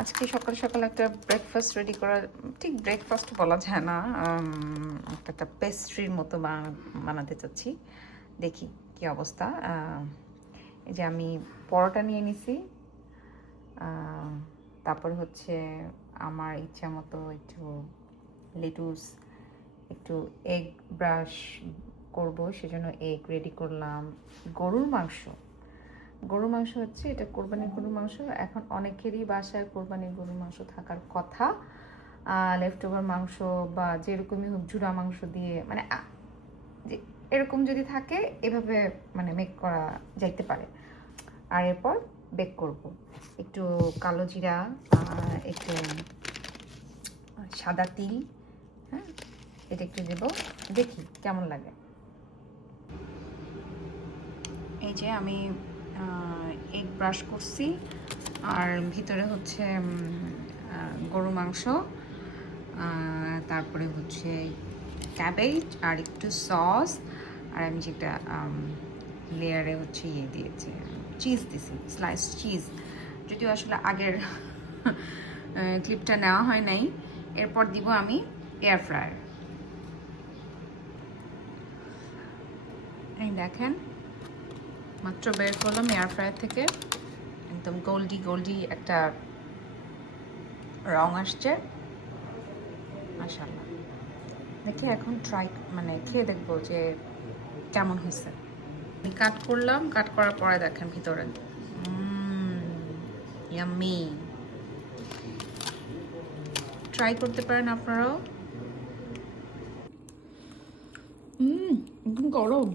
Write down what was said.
আজকে সকাল সকাল একটা ব্রেকফাস্ট রেডি করা, ঠিক ব্রেকফাস্ট বলা যায় না, একটা পেস্ট্রির মতো বানাতে চাচ্ছি। দেখি কি অবস্থা। এই যে আমি পরোটা নিয়ে নিছি, তারপর হচ্ছে আমার ইচ্ছা মতো একটু লেটুস, একটু এগ ব্রাশ করব, সেজন্য এগ রেডি করলাম। গরুর মাংস হচ্ছে এটা কোরবানির গরুর মাংস। এখন অনেকেরই বাসায় কোরবানির গরুর মাংস থাকার কথা। লেফট ওভার মাংস বা যেরকমই হোক জুড়া মাংস দিয়ে, মানে যে এরকম যদি থাকে এভাবে মানে মেক করা যাইতে পারে। আর এরপর বেক করব একটু কালো জিরা, একটু সাদা তিল, হ্যাঁ এটা একটু দেব, দেখি কেমন লাগে। এই যে আমি এগ ব্রাশ করছি, আর ভিতরে হচ্ছে গরু মাংস, তারপরে হচ্ছে ক্যাবেজ আর একটু সস, আর আমি যেটা লেয়ারে হচ্ছে ইয়ে দিয়েছি, চিজ দিয়েছি, স্লাইস চিজ, যদিও আসলে আগের ক্লিপটা নেওয়া হয় নাই। এরপর দিব আমি এয়ার ফ্রায়ার। এই দেখেন মাত্র বের করলাম এয়ার ফ্রায়ার থেকে, একদম গোল্ডি একটা রং আসছে, মাশাআল্লাহ। দেখি এখন মানে খেয়ে দেখবো যে কেমন হয়েছে। কাট করলাম, কাট করার পরে দেখেন ভিতরে ইয়াম্মি। ট্রাই করতে পারেন আপনারাও। একদম গরম।